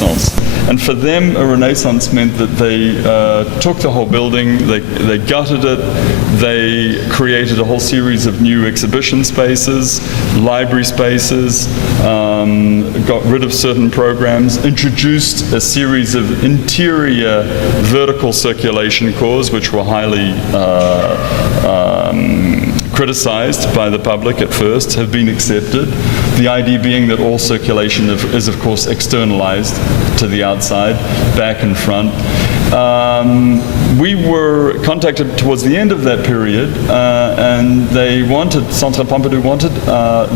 Renaissance. And for them, a Renaissance meant that they took the whole building, they gutted it, they created a whole series of new exhibition spaces, library spaces, got rid of certain programs, introduced a series of interior vertical circulation cores, which were highly criticized by the public at first, have been accepted. The idea being that all circulation is of course externalized to the outside, back and front. We were contacted towards the end of that period, and they wanted, Centre Pompidou wanted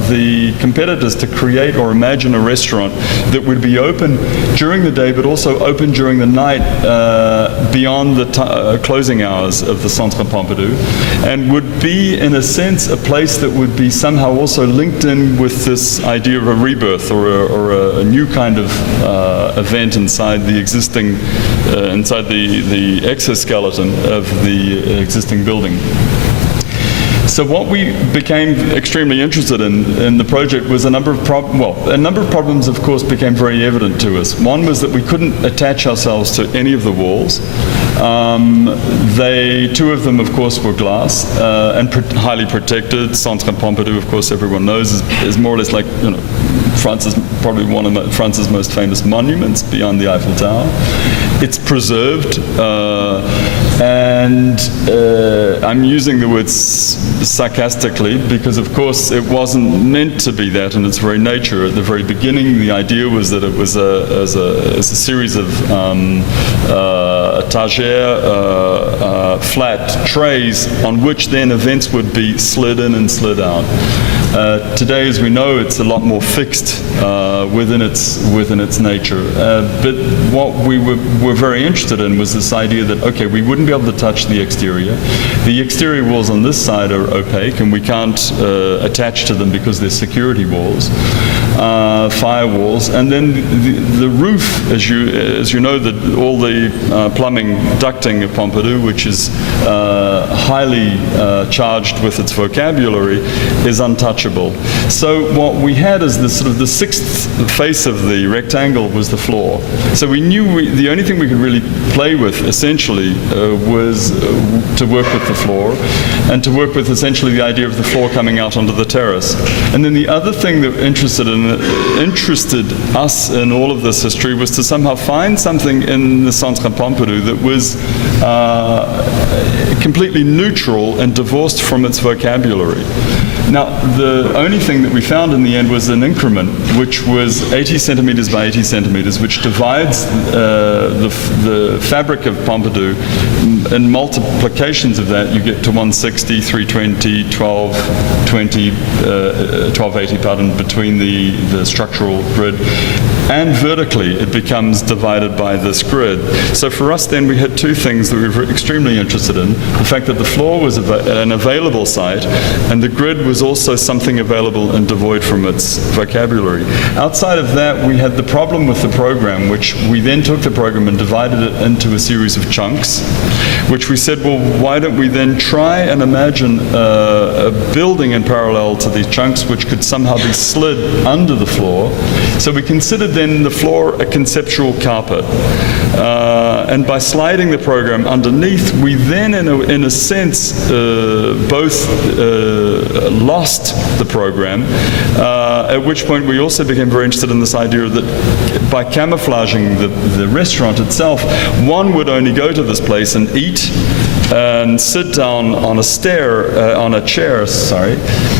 the competitors to create or imagine a restaurant that would be open during the day, but also open during the night beyond the closing hours of the Centre Pompidou, and would be, in a sense, a place that would be somehow also linked in with this idea of a rebirth or a new kind of event inside the existing, inside the exoskeleton of the existing building. So what we became extremely interested in the project was a number of problems, of course, became very evident to us. One was that we couldn't attach ourselves to any of the walls. Two of them, of course, were glass and highly protected. Centre Pompidou, of course, everyone knows, is more or less like, you know, France is probably one of France's most famous monuments beyond the Eiffel Tower. It's preserved, and I'm using the words sarcastically because, of course, it wasn't meant to be that in its very nature. At the very beginning, the idea was that it was a series of étagères, flat trays on which then events would be slid in and slid out. Today, as we know, it's a lot more fixed within its nature. But what we were very interested in was this idea that, okay, we wouldn't be able to touch the exterior. The exterior walls on this side are opaque, and we can't attach to them because they're security walls, firewalls. And then the roof, as you know, all the plumbing ducting of Pompidou, which is highly charged with its vocabulary, is untouchable. So what we had is the sixth face of the rectangle was the floor. So we knew the only thing we could really play with, essentially, was to work with the floor, and to work with essentially the idea of the floor coming out onto the terrace. And then the other thing that interested us in all of this history was to somehow find something in the Centre Pompidou that was completely neutral and divorced from its vocabulary. Now, the only thing that we found in the end was an increment, which was 80 centimeters by 80 centimeters, which divides the fabric of Pompidou. In multiplications of that, you get to 160, 320, 1220, 1280, pardon, between the structural grid. And vertically, it becomes divided by this grid. So for us then, we had two things that we were extremely interested in. The fact that the floor was an available site, and the grid was also something available and devoid from its vocabulary. Outside of that, we had the problem with the program, which we then took the program and divided it into a series of chunks, which we said, well, why don't we then try and imagine a building in parallel to these chunks which could somehow be slid under the floor. So we considered then the floor a conceptual carpet. And by sliding the program underneath, we then, in a sense, both lost the program, at which point we also became very interested in this idea that by camouflaging the restaurant itself, one would only go to this place and eat and sit down on a chair,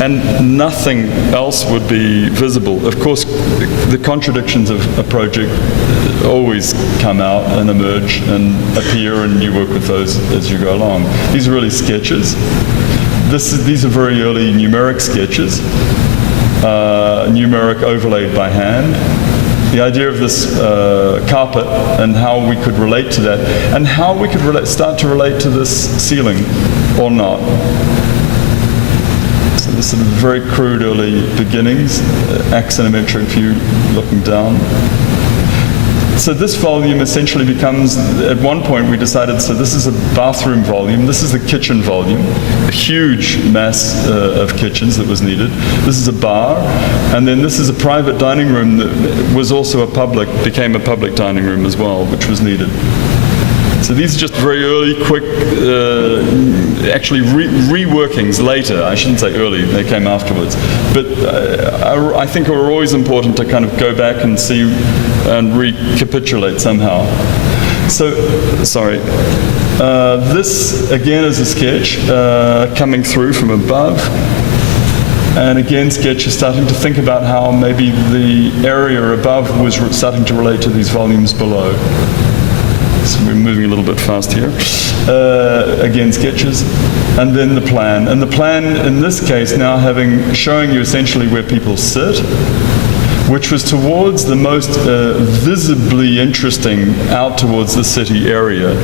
and nothing else would be visible. Of course, the contradictions of a project always come out and emerge and appear, and you work with those as you go along. These are really sketches. These are very early numeric sketches, numeric overlaid by hand. The idea of this carpet and how we could relate to that, and how we could start to relate to this ceiling or not. So this sort of very crude early beginnings, axonometric view looking down. So this volume essentially becomes, at one point we decided, so this is a bathroom volume, this is the kitchen volume, a huge mass of kitchens that was needed. This is a bar, and then this is a private dining room that was also became a public dining room as well, which was needed. So these are just very early, quick, actually reworkings later. I shouldn't say early, they came afterwards. But I think are always important to kind of go back and see and recapitulate somehow. So, sorry. This, again, is a sketch coming through from above. And again, sketch is starting to think about how maybe the area above was starting to relate to these volumes below. So we're moving a little bit fast here. Again, sketches, and then the plan. And the plan, in this case, now showing you essentially where people sit, which was towards the most visibly interesting, out towards the city area.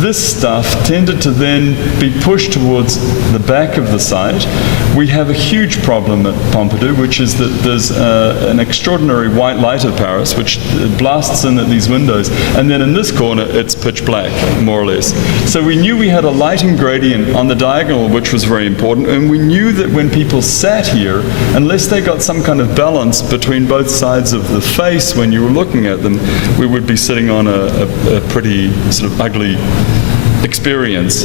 This stuff tended to then be pushed towards the back of the site. We have a huge problem at Pompidou, which is that there's an extraordinary white light of Paris, which blasts in at these windows, and then in this corner it's pitch black, more or less. So we knew we had a lighting gradient on the diagonal, which was very important, and we knew that when people sat here, unless they got some kind of balance between both sides of the face when you were looking at them, we would be sitting on a pretty sort of ugly experience.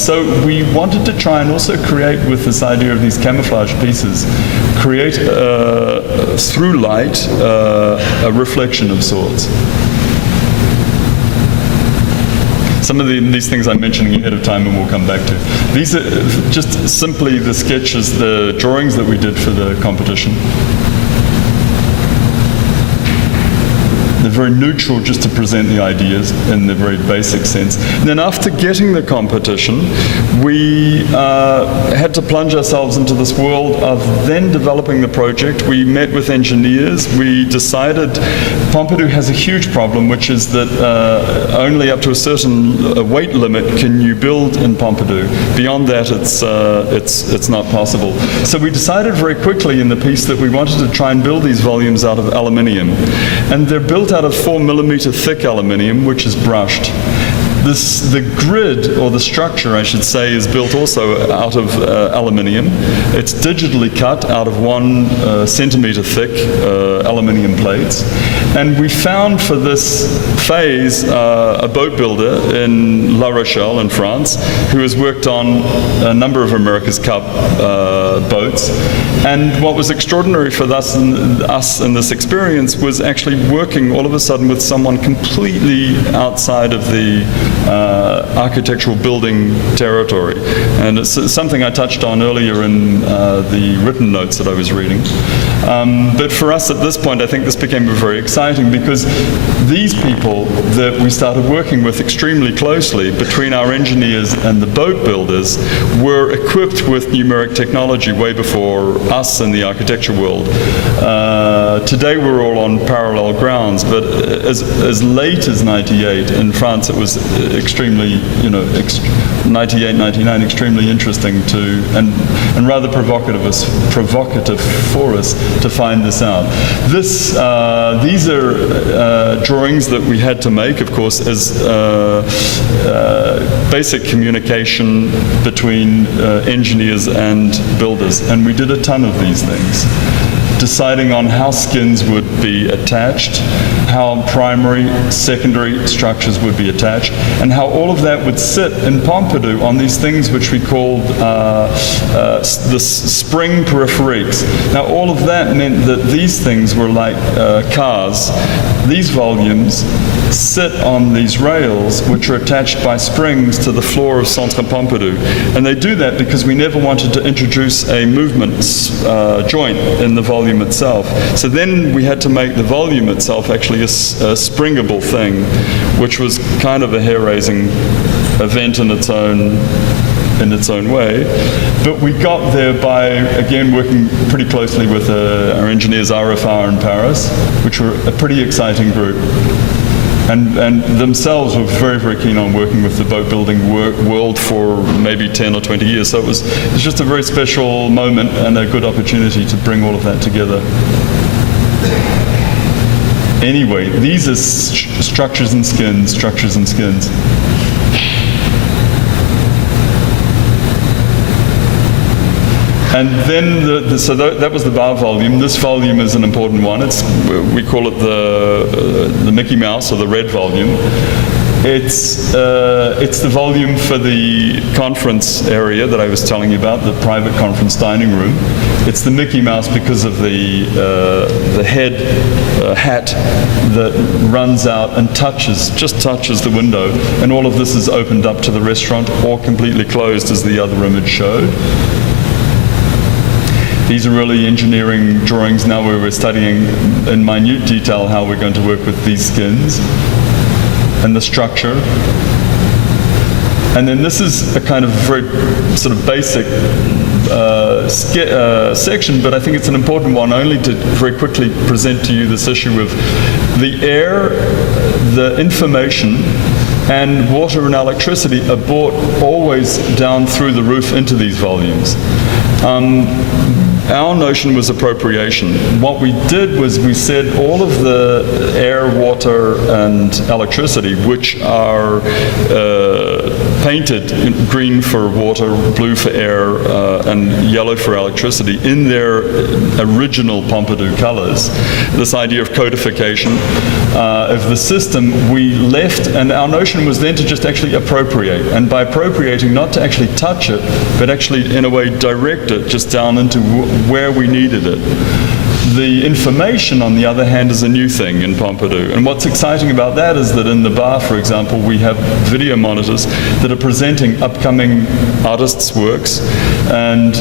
So we wanted to try and also create, with this idea of these camouflage pieces, create through light a reflection of sorts. Some of these things I'm mentioning ahead of time and we'll come back to. These are just simply the sketches, the drawings that we did for the competition. They're very neutral, just to present the ideas in the very basic sense. And then after getting the competition, we had to plunge ourselves into this world of then developing the project. We met with engineers. We decided Pompidou has a huge problem, which is that only up to a certain weight limit can you build in Pompidou. Beyond that, it's not possible. So we decided very quickly in the piece that we wanted to try and build these volumes out of aluminium. And they're built out of 4mm thick aluminium, which is brushed. The grid, or the structure I should say, is built also out of aluminium. It's digitally cut out of 1 centimeter thick aluminium plates. And we found for this phase a boat builder in La Rochelle in France who has worked on a number of America's Cup boats. And what was extraordinary for us in this experience was actually working all of a sudden with someone completely outside of the architectural building territory. And it's something I touched on earlier in the written notes that I was reading. But for us at this point, I think this became very exciting because these people that we started working with extremely closely, between our engineers and the boat builders, were equipped with numeric technology way before us in the architecture world. Today we're all on parallel grounds, but as late as 98 in France, it was extremely, 98, 99, extremely interesting to, and rather provocative for us to find this out. These are drawings that we had to make, of course, as basic communication between engineers and builders, and we did a ton of these things. Deciding on how skins would be attached, how primary, secondary structures would be attached, and how all of that would sit in Pompidou on these things which we called the spring peripheries. Now all of that meant that these things were like cars. These volumes sit on these rails which are attached by springs to the floor of Centre Pompidou. And they do that because we never wanted to introduce a movement joint in the volume itself. So then we had to make the volume itself actually a springable thing, which was kind of a hair-raising event in its own way. But we got there by, again, working pretty closely with our engineers RFR in Paris, which were a pretty exciting group. And themselves were very, very keen on working with the boat building world for maybe 10 or 20 years. So it was just a very special moment and a good opportunity to bring all of that together. Anyway, these are structures and skins, structures and skins. And then, so that was the bar volume. This volume is an important one. We call it the Mickey Mouse, or the red volume. It's the volume for the conference area that I was telling you about, the private conference dining room. It's the Mickey Mouse because of the head hat that runs out and just touches the window. And all of this is opened up to the restaurant, or completely closed, as the other image showed. These are really engineering drawings now, where we're studying in minute detail how we're going to work with these skins and the structure. And then this is a kind of very sort of basic section, but I think it's an important one, only to very quickly present to you this issue of the air, the information, and water and electricity are brought always down through the roof into these volumes. Our notion was appropriation. What we did was we said all of the air, water, and electricity, which are painted green for water, blue for air, and yellow for electricity, in their original Pompidou colors. This idea of codification of the system, we left, and our notion was then to just actually appropriate. And by appropriating, not to actually touch it, but actually, in a way, direct it just down into where we needed it. The information, on the other hand, is a new thing in Pompidou. And what's exciting about that is that in the bar, for example, we have video monitors that are presenting upcoming artists' works, and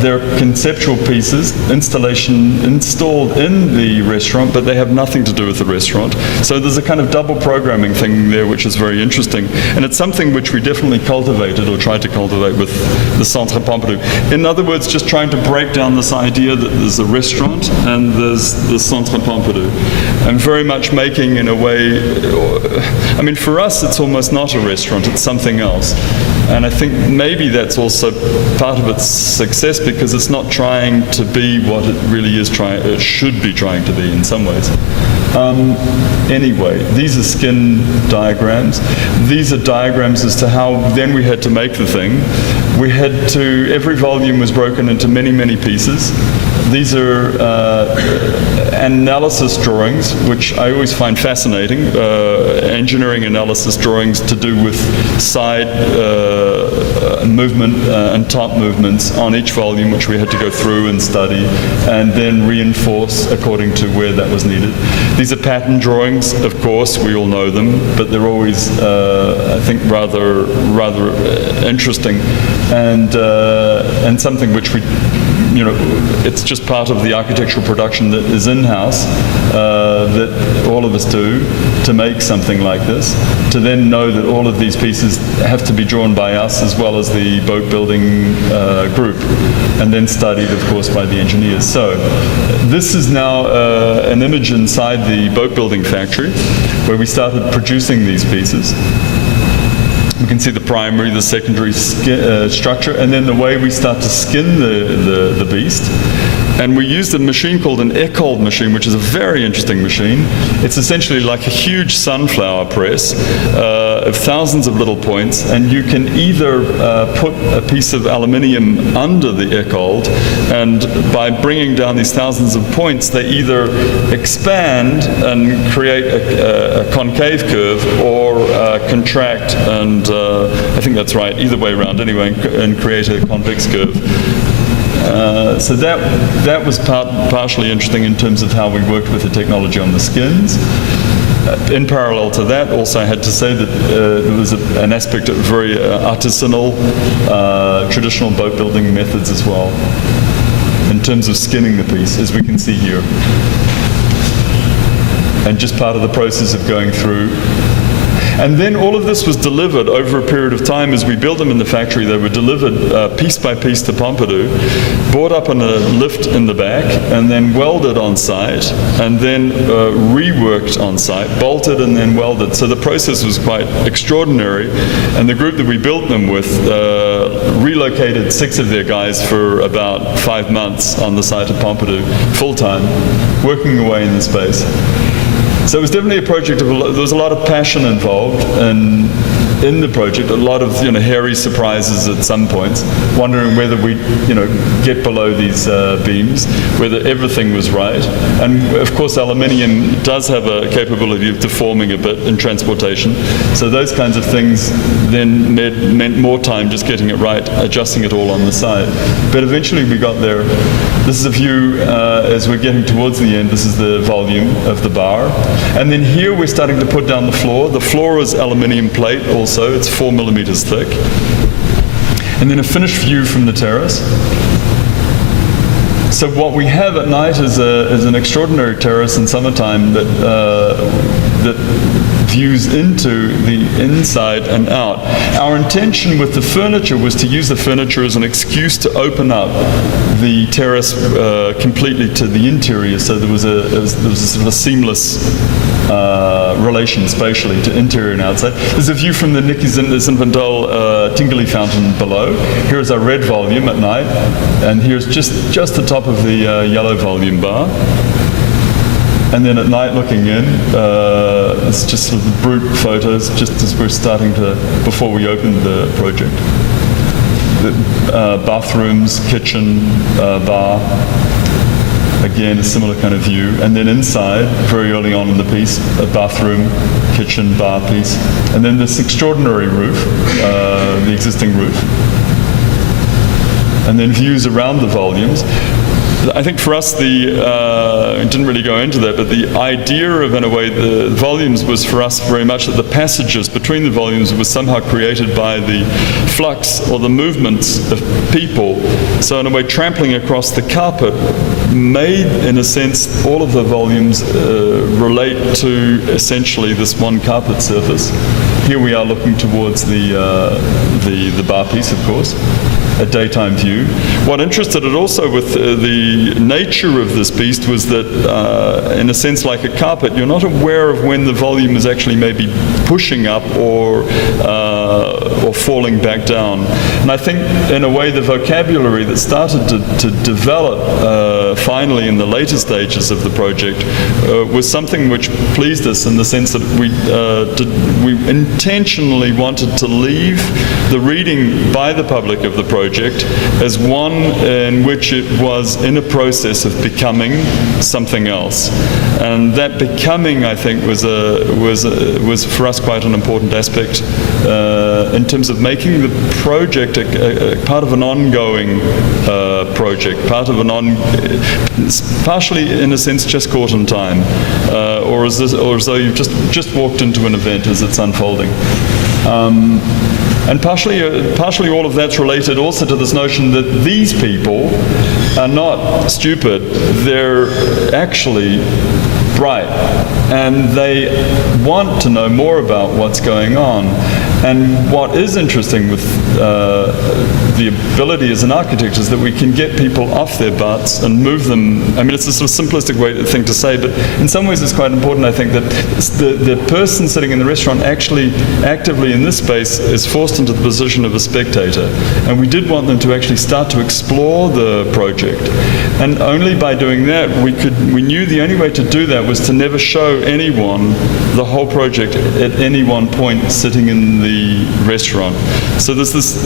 they're conceptual pieces, installed in the restaurant, but they have nothing to do with the restaurant. So there's a kind of double programming thing there, which is very interesting. And it's something which we definitely cultivated, or tried to cultivate, with the Centre Pompidou. In other words, just trying to break down this idea that there's a restaurant and there's the Centre Pompidou, and very much making, in a way, I mean, for us it's almost not a restaurant, it's something else. And I think maybe that's also part of its success, because it's not trying to be what it really is it should be trying to be in some ways. Anyway, these are skin diagrams. These are diagrams as to how then we had to make the thing. We had to, every volume was broken into many, many pieces. These are analysis drawings, which I always find fascinating, engineering analysis drawings to do with side movement and top movements on each volume, which we had to go through and study and then reinforce according to where that was needed. These are pattern drawings, of course, we all know them, but they're always, I think, rather interesting, and something which we, you know, it's just part of the architectural production that is in-house, that all of us do to make something like this, to then know that all of these pieces have to be drawn by us as well as the boat building group, and then studied, of course, by the engineers. So this is now an image inside the boat building factory where we started producing these pieces. We can see the primary, the secondary structure, and then the way we start to skin the beast. And we used a machine called an École machine, which is a very interesting machine. It's essentially like a huge sunflower press of thousands of little points, and you can either put a piece of aluminium under the École, and by bringing down these thousands of points, they either expand and create a concave curve, or contract and I think that's right, either way around anyway, and create a convex curve. So that was partially interesting in terms of how we worked with the technology on the skins. In parallel to that, also I had to say that there was an aspect of very artisanal, traditional boat building methods as well, in terms of skinning the piece, as we can see here. And just part of the process of going through. And then all of this was delivered over a period of time as we built them in the factory. They were delivered piece by piece to Pompidou, brought up on a lift in the back, and then welded on site, and then reworked on site, bolted and then welded. So the process was quite extraordinary. And the group that we built them with relocated 6 of their guys for about 5 months on the site of Pompidou, full-time, working away in the space. So it was definitely a project of, there was a lot of passion involved in the project, a lot of hairy surprises at some points, wondering whether we get below these beams, whether everything was right. And of course aluminium does have a capability of deforming a bit in transportation, so those kinds of things then meant more time just getting it right, adjusting it all on the side. But eventually we got there. This is a view as we're getting towards the end. This is the volume of the bar, and then here we're starting to put down the floor. The floor is aluminium plate also. It's 4 millimeters thick. And then a finished view from the terrace. So what we have at night is an extraordinary terrace in summertime that views into the inside and out. Our intention with the furniture was to use the furniture as an excuse to open up the terrace completely to the interior, so there was a sort of a seamless relation spatially to interior and outside. There's a view from the Nicky Zinfandel Tingley fountain below. Here's our red volume at night, and here's just the top of the yellow volume bar. And then at night looking in, it's just sort of brute photos, just as we're starting to, before we opened the project. The bathrooms, kitchen, bar. Again, a similar kind of view. And then inside, very early on in the piece, a bathroom, kitchen, bar piece. And then this extraordinary roof, the existing roof. And then views around the volumes. I think for us, I didn't really go into that, but the idea of, in a way, the volumes was for us very much that the passages between the volumes was somehow created by the flux or the movements of people. So in a way, trampling across the carpet made, in a sense, all of the volumes relate to essentially this one carpet surface. Here we are looking towards the bar piece, of course. A daytime view. What interested it also with the nature of this beast was that, in a sense like a carpet, you're not aware of when the volume is actually maybe pushing up or falling back down. And I think, in a way, the vocabulary that started to develop finally in the later stages of the project was something which pleased us in the sense that we intentionally wanted to leave the reading by the public of the project as one in which it was in a process of becoming something else, and that becoming, I think, was for us quite an important aspect in terms of making the project a part of an ongoing project, part of partially in a sense just caught in time, or as though you've just walked into an event as it's unfolding. And partially all of that's related also to this notion that these people are not stupid, they're actually bright, and they want to know more about what's going on. And what is interesting with the ability as an architect is that we can get people off their butts and move them. I mean, it's a sort of simplistic thing to say, but in some ways it's quite important, I think, that the person sitting in the restaurant actually actively in this space is forced into the position of a spectator. And we did want them to actually start to explore the project. And only by doing that, we knew the only way to do that was to never show anyone the whole project at any one point sitting in the restaurant. So there's this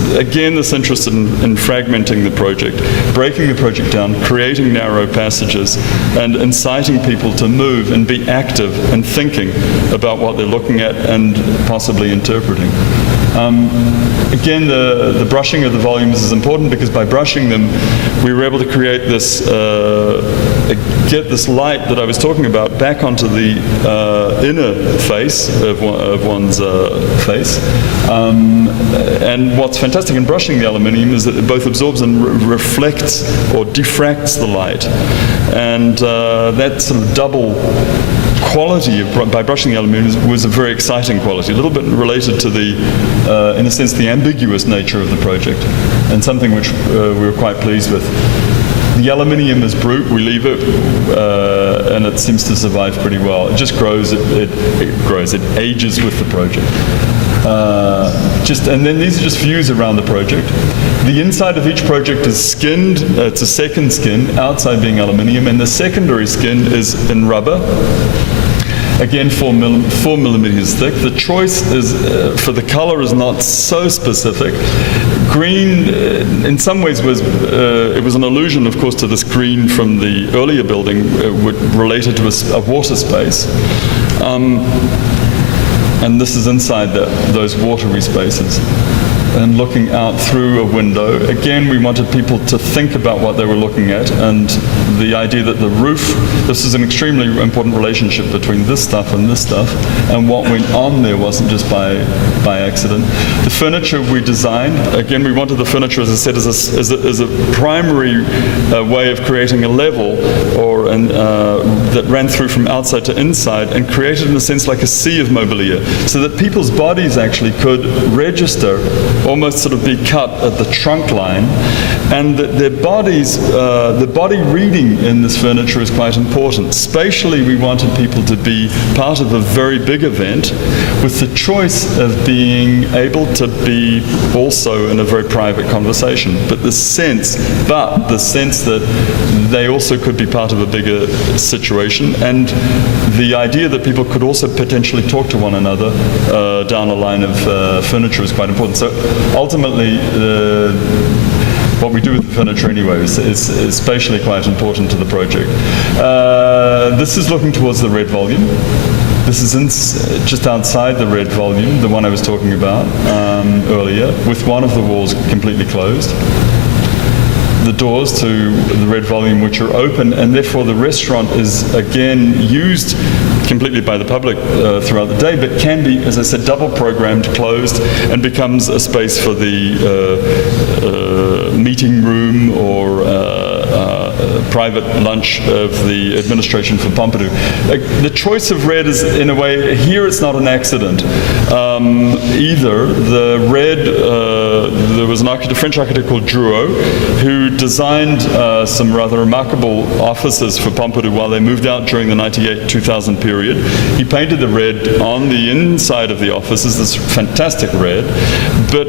interest in fragmenting the project, breaking the project down, creating narrow passages, and inciting people to move and be active and thinking about what they're looking at and possibly interpreting. Again, the brushing of the volumes is important because by brushing them, we were able to create this, get this light that I was talking about back onto the inner face of one's face. And what's fantastic in brushing the aluminium is that it both absorbs and reflects or diffracts the light. And that sort of double quality by brushing the aluminium was a very exciting quality, a little bit related to the, in a sense, the ambiguous nature of the project, and something which we were quite pleased with. The aluminium is brute, we leave it, and it seems to survive pretty well. It just grows, it grows, it ages with the project. And then these are just views around the project. The inside of each project is skinned, it's a second skin, outside being aluminium, and the secondary skin is in rubber. Again, 4 millimeters thick. The choice is for the color is not so specific. Green, in some ways, was it was an allusion, of course, to this green from the earlier building, related to a water space. And this is inside those watery spaces. And looking out through a window, again, we wanted people to think about what they were looking at, and the idea that the roof, this is an extremely important relationship between this stuff, and what went on there wasn't just by accident. The furniture we designed, again, we wanted the furniture, as I said, as a primary way of creating a level that ran through from outside to inside, and created, in a sense, like a sea of mobilia, so that people's bodies actually could register, almost sort of be cut at the trunk line, and that their bodies, the body reading in this furniture is quite important. Spatially, we wanted people to be part of a very big event, with the choice of being able to be also in a very private conversation, but the sense that they also could be part of a bigger situation, and the idea that people could also potentially talk to one another down a line of furniture is quite important. So ultimately, what we do with the furniture anyway is spatially quite important to the project. This is looking towards the red volume. This is just outside the red volume, the one I was talking about earlier, with one of the walls completely closed. The doors to the red volume, which are open, and therefore the restaurant is again used completely by the public throughout the day, but can be, as I said, double programmed, closed, and becomes a space for the meeting room or private lunch of the administration for Pompidou. The choice of red is, in a way, here it's not an accident. Either the red, there was a French architect called Drouot who designed some rather remarkable offices for Pompidou while they moved out during the 98-2000 period. He painted the red on the inside of the offices, this fantastic red, but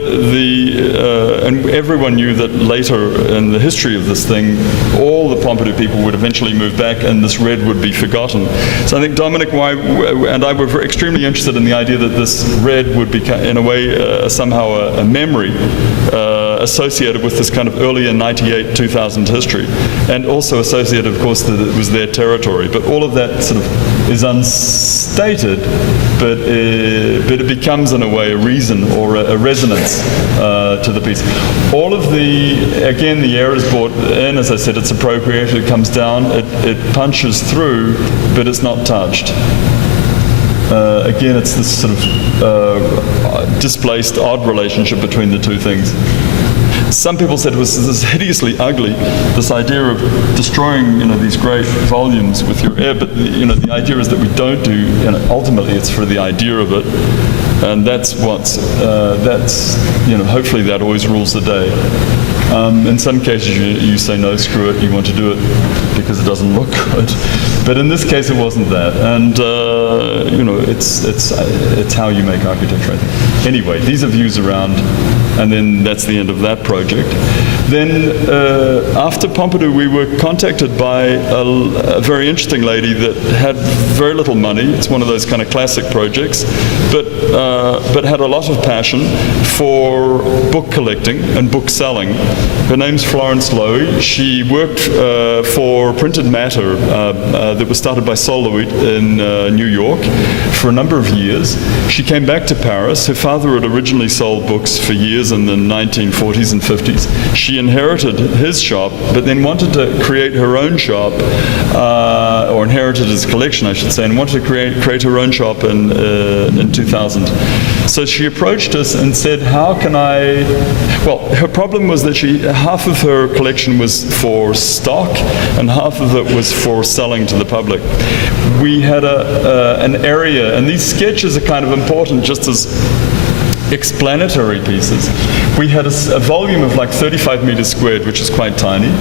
and everyone knew that later in the history of this thing, all the Pompidou people would eventually move back and this red would be forgotten. So I think Dominic and I were extremely interested in the idea that this red would be, in a way, somehow a memory associated with this kind of earlier 98-2000 history, and also associated, of course, that it was their territory. But all of that sort of is unstated, but it becomes, in a way, a reason or a resonance to the piece. All of again, the air is brought in, as I said, it's appropriated, it comes down, it punches through, but it's not touched. Again, it's this sort of displaced, odd relationship between the two things. Some people said it was this hideously ugly, this idea of destroying, these great volumes with your air, but the idea is that we don't do, ultimately it's for the idea of it, and that's hopefully that always rules the day. In some cases you say, no, screw it, you want to do it because it doesn't look good. But in this case it wasn't that. And it's how you make architecture, I think. Anyway, these are views around, and then that's the end of that project. Then after Pompidou, we were contacted by a very interesting lady that had very little money. It's one of those kind of classic projects, but had a lot of passion for book collecting and book selling. Her name's Florence Loewy. She worked for Printed Matter that was started by Loewy in New York for a number of years. She came back to Paris. Her father had originally sold books for years in the 1940s and 50s. She inherited his shop, but then wanted to create her own shop, or inherited his collection, I should say, and wanted to create her own shop in 2000. So she approached us and said, how can I... Well, her problem was that half of her collection was for stock and half of it was for selling to the public. We had an area, and these sketches are kind of important just as explanatory pieces. We had a volume of like 35 meters squared, which is quite tiny.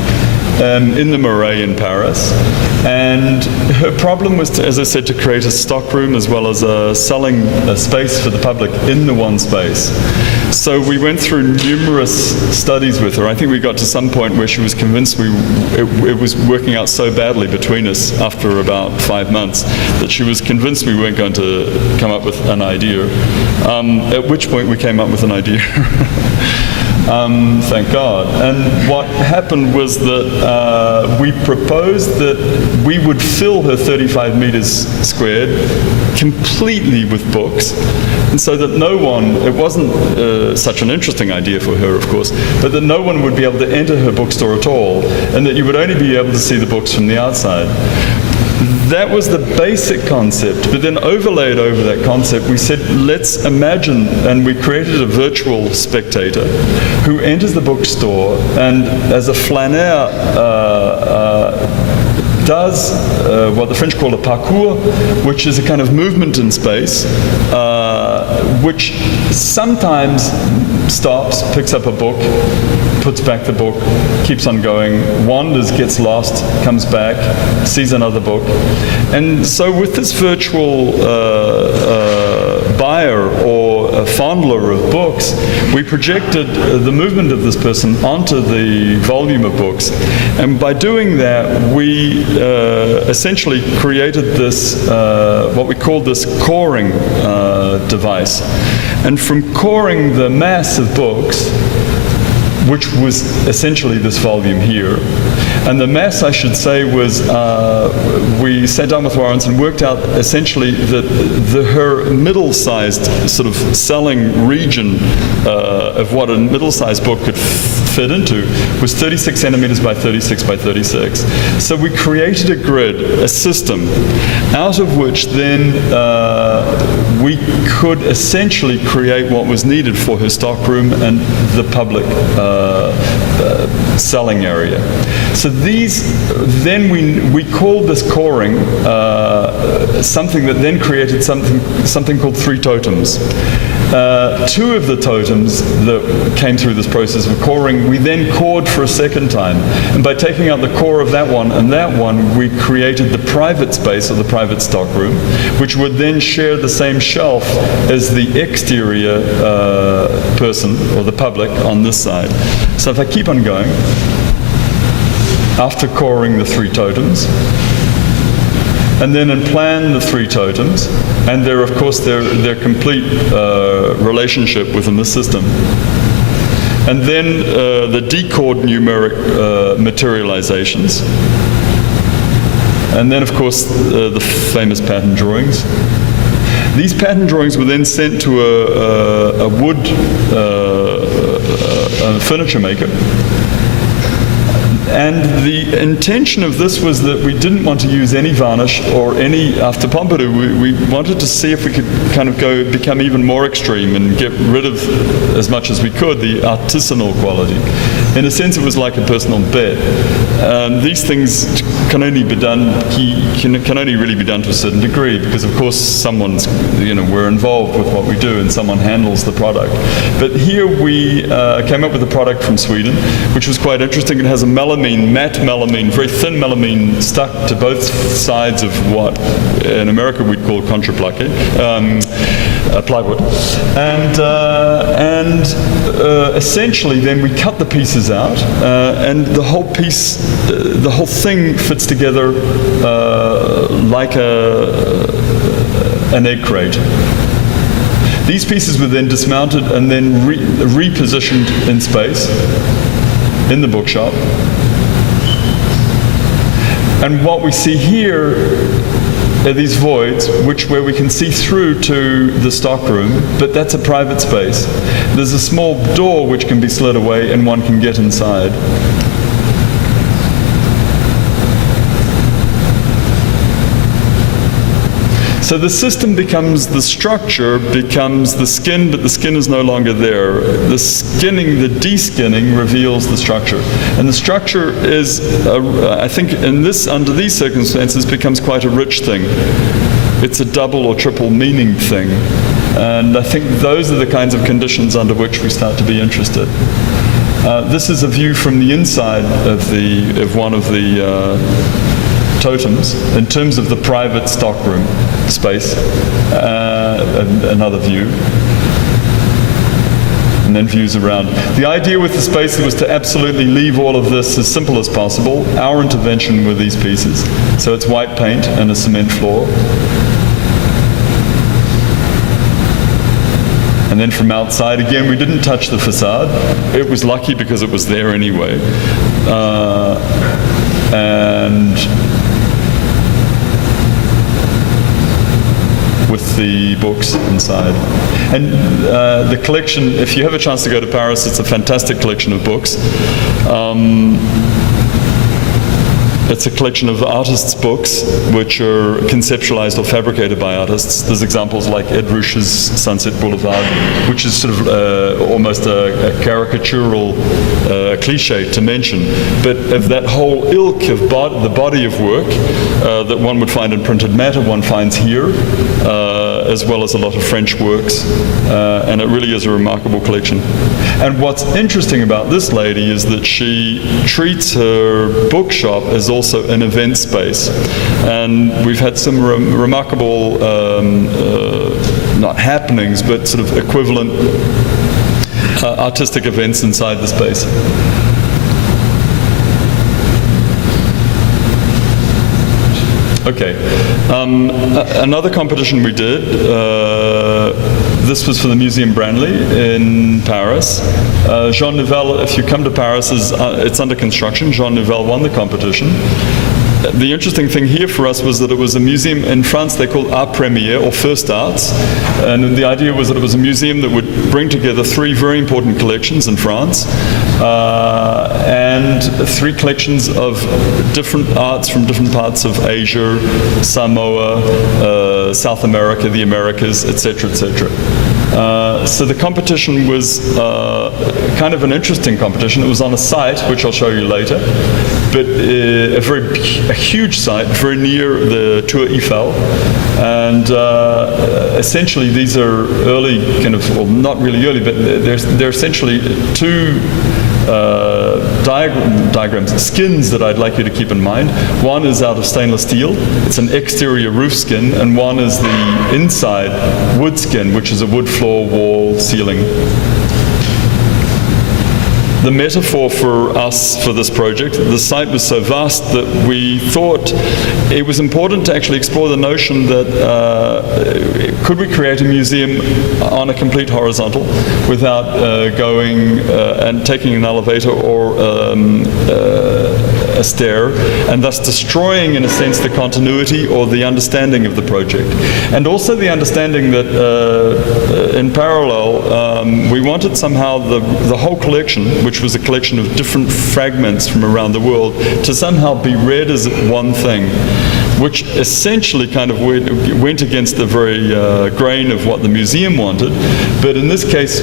in the Musée in Paris. And her problem was, as I said, to create a stockroom as well as a selling space for the public in the one space. So we went through numerous studies with her. I think we got to some point where she was convinced it was working out so badly between us after about 5 months that she was convinced we weren't going to come up with an idea. At which point we came up with an idea. Thank God. And what happened was that we proposed that we would fill her 35 meters squared completely with books, and so that no one, it wasn't such an interesting idea for her, of course, but that no one would be able to enter her bookstore at all, and that you would only be able to see the books from the outside. That was the basic concept, but then overlaid over that concept, we said, let's imagine, and we created a virtual spectator who enters the bookstore and as a flaneur does what the French call a parcours, which is a kind of movement in space, which sometimes stops, picks up a book, puts back the book, keeps on going, wanders, gets lost, comes back, sees another book. And so with this virtual buyer or a fondler of books, we projected the movement of this person onto the volume of books. And by doing that, we essentially created this, what we called this coring device. And from coring the mass of books, which was essentially this volume here. And the mass, I should say, was we sat down with Lawrence and worked out essentially that her middle-sized sort of selling region of what a middle-sized book could fit into was 36 centimeters by 36 by 36. So we created a grid, a system, out of which then we could essentially create what was needed for her stockroom and the public selling area. So these, then we called this coring something that then created something called 3 totems. 2 of the totems that came through this process of coring, we then cored for a second time. And by taking out the core of that one and that one, we created the private space or the private stockroom, which would then share the same shelf as the exterior person or the public on this side. So if I keep on going, after coring the 3 totems, and then in plan the 3 totems, and their, of course, their complete relationship within the system. And then the decored numeric materializations. And then, of course, the famous pattern drawings. These pattern drawings were then sent to a wood furniture maker. And the intention of this was that we didn't want to use any varnish or any, after Pompidou, we wanted to see if we could kind of become even more extreme and get rid of, as much as we could, the artisanal quality. In a sense, it was like a personal bet. These things can only be done, can only really be done to a certain degree, because of course someone's, we're involved with what we do and someone handles the product. But here we came up with a product from Sweden, which was quite interesting. It has a matte melamine, very thin melamine stuck to both sides of what in America we'd call contreplaqué, plywood. And essentially then we cut the pieces out, and the whole piece, the whole thing fits together like an egg crate. These pieces were then dismounted and then repositioned in space in the bookshop. And what we see here are these voids, where we can see through to the stockroom, but that's a private space. There's a small door which can be slid away and one can get inside. So the system becomes the structure, becomes the skin, but the skin is no longer there. The skinning, the de-skinning reveals the structure. And the structure is, I think, under these circumstances, becomes quite a rich thing. It's a double or triple meaning thing. And I think those are the kinds of conditions under which we start to be interested. This is a view from the inside of one of the totems in terms of the private stockroom space. Another view. And then views around. The idea with the space was to absolutely leave all of this as simple as possible. Our intervention were these pieces. So it's white paint and a cement floor. And then from outside, again, we didn't touch the facade. It was lucky because it was there anyway. And with the books inside. And the collection, if you have a chance to go to Paris, it's a fantastic collection of books. It's a collection of artists' books which are conceptualized or fabricated by artists. There's examples like Ed Ruscha's Sunset Boulevard, which is sort of almost a caricatural cliche to mention, but of that whole ilk of the body of work that one would find in printed matter, one finds here, as well as a lot of French works, and it really is a remarkable collection. And what's interesting about this lady is that she treats her bookshop as also an event space, and we've had some remarkable not happenings but sort of equivalent artistic events inside the space. Okay, another competition we did, this was for the Museum Branly in Paris. Jean Nouvel, if you come to Paris, it's under construction. Jean Nouvel won the competition. The interesting thing here for us was that it was a museum in France they call Art Premiere, or First Arts, and the idea was that it was a museum that would bring together three very important collections in France, and three collections of different arts from different parts of Asia, Samoa, South America, the Americas, etc., etc. So the competition was kind of an interesting competition. It was on a site, which I'll show you later, but a huge site very near the Tour Eiffel, and essentially these are early kind of, well, not really early, but they're essentially two diagrams, skins that I'd like you to keep in mind. One is out of stainless steel. It's an exterior roof skin, and one is the inside wood skin, which is a wood floor, wall, ceiling. The metaphor for us for this project, the site was so vast that we thought it was important to actually explore the notion that could we create a museum on a complete horizontal without going and taking an elevator or a stair, and thus destroying, in a sense, the continuity or the understanding of the project. And also the understanding that in parallel, we wanted somehow the whole collection, which was a collection of different fragments from around the world, to somehow be read as one thing, which essentially kind of went against the very grain of what the museum wanted. But in this case,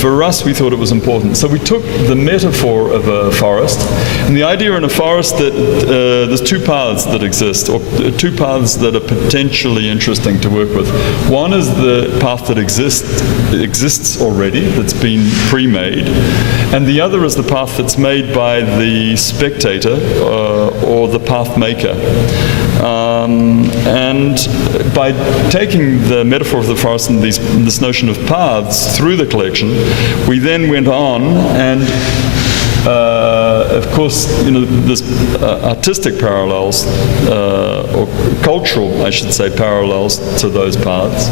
for us, we thought it was important. So we took the metaphor of a forest, and the idea in a forest that there's two paths that exist, or two paths that are potentially interesting to work with. One is the path that exists already, that's been pre-made, and the other is the path that's made by the spectator or the path maker. And by taking the metaphor of the forest and this notion of paths through the collection, we then went on and of course, there's artistic parallels, or cultural, I should say, parallels to those paths.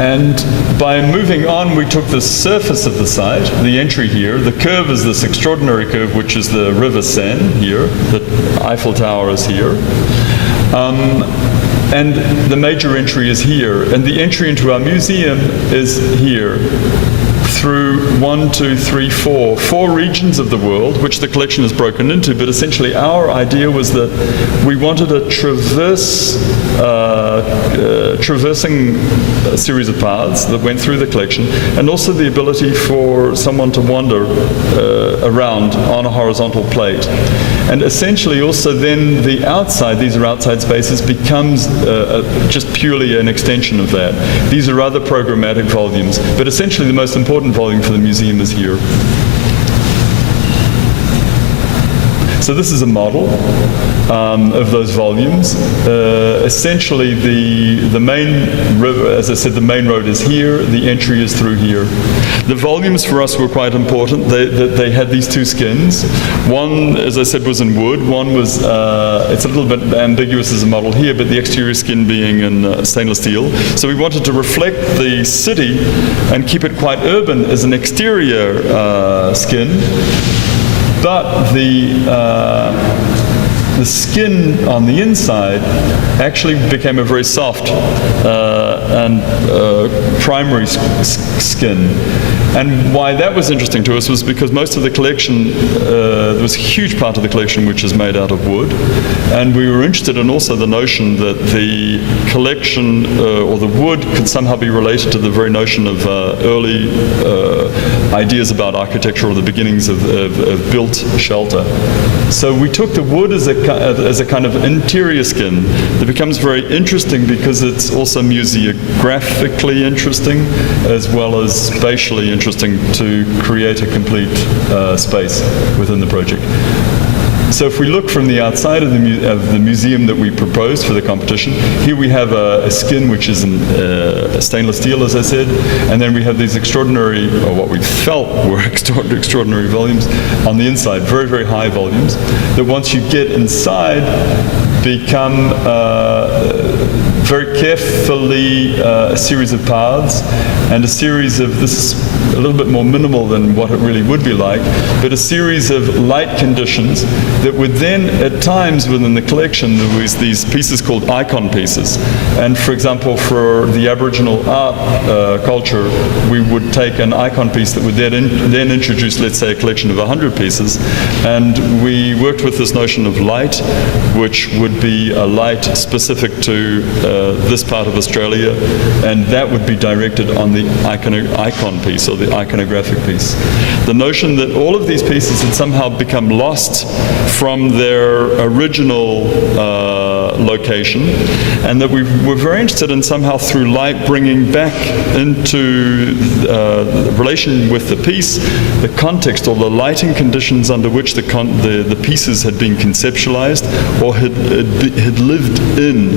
And by moving on, we took the surface of the site, the entry here. The curve is this extraordinary curve, which is the River Seine here. The Eiffel Tower is here. And the major entry is here. And the entry into our museum is here, through 4 regions of the world, which the collection is broken into, but essentially our idea was that we wanted a traversing a series of paths that went through the collection, and also the ability for someone to wander around on a horizontal plate. And essentially also then the outside, these are outside spaces, becomes just purely an extension of that. These are other programmatic volumes, but essentially the most important volume for the museum is here. So this is a model of those volumes. Essentially the main river, as I said, the main road is here, the entry is through here. The volumes for us were quite important. They had these two skins. One, as I said, was in wood. One was, it's a little bit ambiguous as a model here, but the exterior skin being in stainless steel. So we wanted to reflect the city and keep it quite urban as an exterior skin. But the skin on the inside actually became a very soft and primary skin. And why that was interesting to us was because most of the collection, there was a huge part of the collection which is made out of wood. And we were interested in also the notion that the collection or the wood could somehow be related to the very notion of early ideas about architecture or the beginnings of built shelter. So we took the wood as a kind of interior skin that becomes very interesting because it's also museographically interesting as well as spatially interesting to create a complete space within the project. So if we look from the outside of the museum that we proposed for the competition, here we have a skin which is in stainless steel, as I said, and then we have these extraordinary, or what we felt were extraordinary volumes on the inside, very, very high volumes, that once you get inside become very carefully a series of paths and a series of, this is a little bit more minimal than what it really would be like, but a series of light conditions that would then, at times within the collection, there was these pieces called icon pieces. And for example, for the Aboriginal art culture, we would take an icon piece that would then introduce, let's say, a collection of 100 pieces. And we worked with this notion of light, which would be a light specific to this part of Australia, and that would be directed on the icon piece, or the iconographic piece. The notion that all of these pieces had somehow become lost from their original location, and that we were very interested in somehow through light bringing back into relation with the piece the context or the lighting conditions under which the pieces had been conceptualized or had lived in.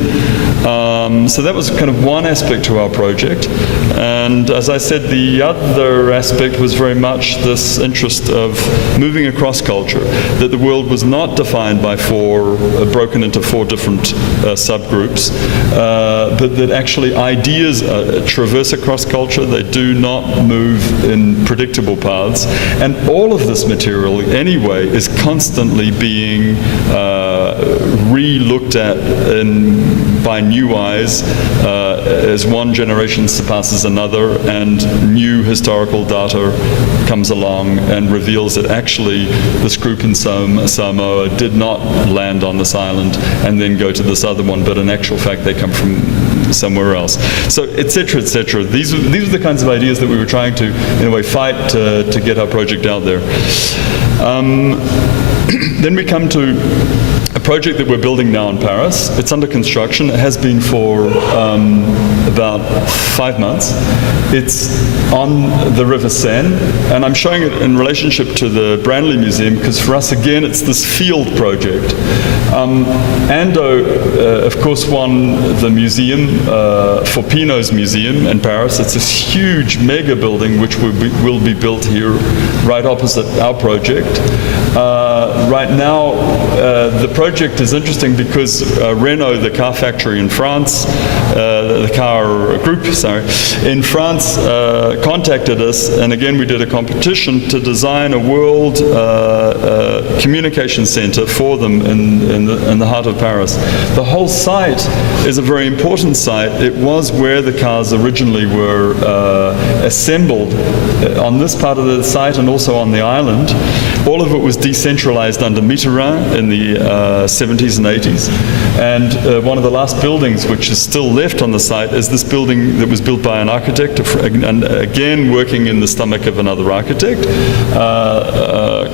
So that was kind of one aspect to our project, and as I said, the other aspect was very much this interest of moving across culture, that the world was not defined by broken into four different subgroups, but that actually ideas traverse across culture. They do not move in predictable paths, and all of this material anyway is constantly being re-looked at by new eyes as one generation surpasses another and new historical data comes along and reveals that actually this group in Samoa did not land on this island and then go to this other one, but in actual fact they come from somewhere else. So, etc., etc. These are the kinds of ideas that we were trying to, in a way, fight to get our project out there. Then we come to a project that we're building now in Paris. It's under construction. It has been for about 5 months. It's on the River Seine, and I'm showing it in relationship to the Branly Museum because for us, again, it's this field project. Ando, of course, won the museum for Pinot's museum in Paris. It's this huge mega building which will be built here right opposite our project. Right now, the project is interesting because Renault, the car factory in France, the car our group, in France contacted us, and again we did a competition to design a world communication center for them in the heart of Paris. The whole site is a very important site. It was where the cars originally were assembled on this part of the site and also on the island. All of it was decentralized under Mitterrand in the 70s and 80s. And one of the last buildings which is still left on the site is this building that was built by an architect, and again working in the stomach of another architect,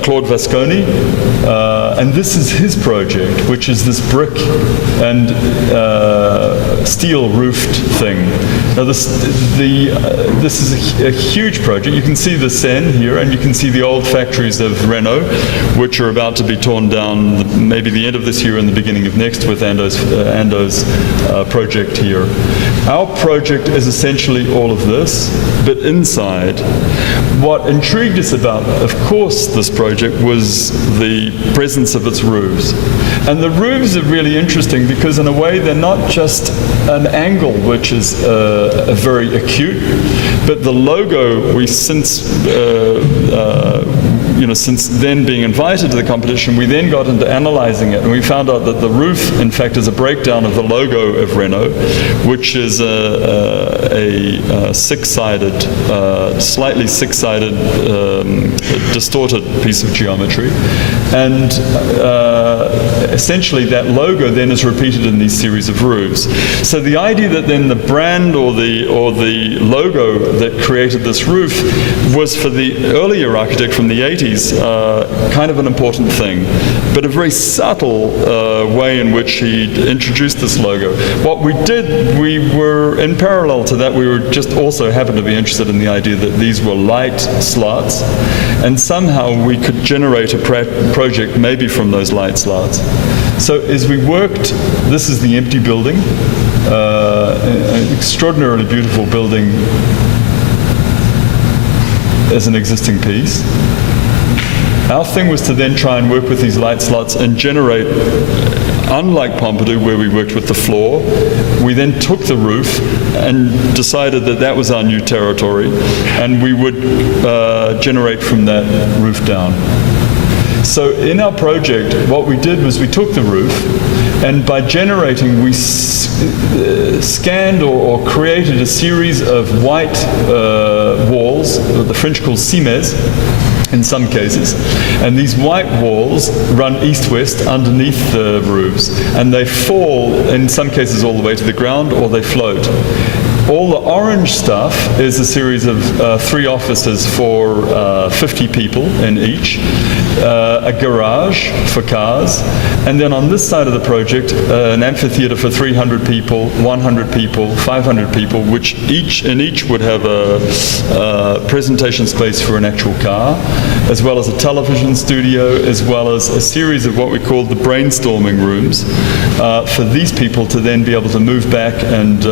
Claude Vasconi. And this is his project, which is this brick and steel roofed thing. Now this is a huge project. You can see the Seine here, and you can see the old factories of Renault, which are about to be torn down maybe the end of this year and the beginning of next with Ando's project here. Our project is essentially all of this, but inside. What intrigued us about, of course, this project was the presence of its roofs. And the roofs are really interesting because in a way they're not just an angle which is very acute, but the logo we since then being invited to the competition, we then got into analyzing it, and we found out that the roof, in fact, is a breakdown of the logo of Renault, which is a six-sided, slightly six-sided, distorted piece of geometry. And essentially that logo then is repeated in these series of roofs. So the idea that then the brand or the logo that created this roof was for the earlier architect from the 80s, kind of an important thing, but a very subtle way in which he introduced this logo. What we did, we were in parallel to that, we were just also happened to be interested in the idea that these were light slots, and somehow we could generate a project maybe from those light slots. So as we worked, this is the empty building, an extraordinarily beautiful building as an existing piece. Our thing was to then try and work with these light slots and generate, unlike Pompidou where we worked with the floor, we then took the roof and decided that that was our new territory, and we would generate from that roof down. So in our project, what we did was we took the roof, and by generating, we scanned or created a series of white walls, what the French call cimets, in some cases, and these white walls run east-west underneath the roofs, and they fall in some cases all the way to the ground, or they float. All the orange stuff is a series of 3 offices for 50 people in each, a garage for cars, and then on this side of the project, an amphitheater for 300 people, 100 people, 500 people, which each would have a presentation space for an actual car, as well as a television studio, as well as a series of what we call the brainstorming rooms for these people to then be able to move back and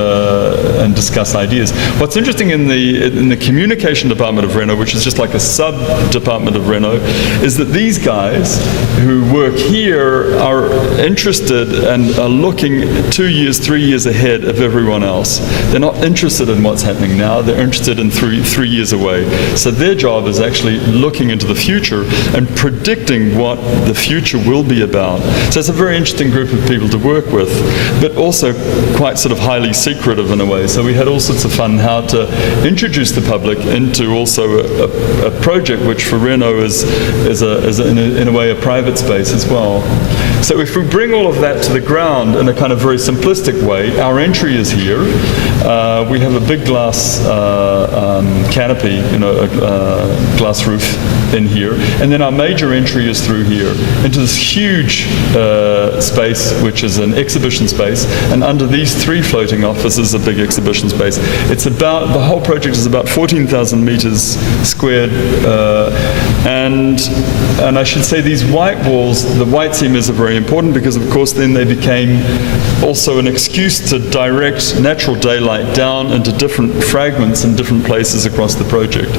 discuss ideas. What's interesting in the communication department of Renault, which is just like a sub-department of Renault, is that these guys who work here are interested and are looking 2 years, 3 years ahead of everyone else. They're not interested in what's happening now, they're interested in three years away. So their job is actually looking into the future and predicting what the future will be about. So it's a very interesting group of people to work with, but also quite sort of highly secretive in a way. So we had all sorts of fun how to introduce the public into also a project which for Renault is in a way a private space as well. So if we bring all of that to the ground in a kind of very simplistic way, our entry is here. We have a big glass canopy, a glass roof in here, and then our major entry is through here into this huge space, which is an exhibition space, and under these 3 floating offices, a big exhibition space. It's about, the whole project is about 14,000 meters squared, and I should say these white walls, the white cimets are very important because of course then they became also an excuse to direct natural daylight down into different fragments in different places across the project.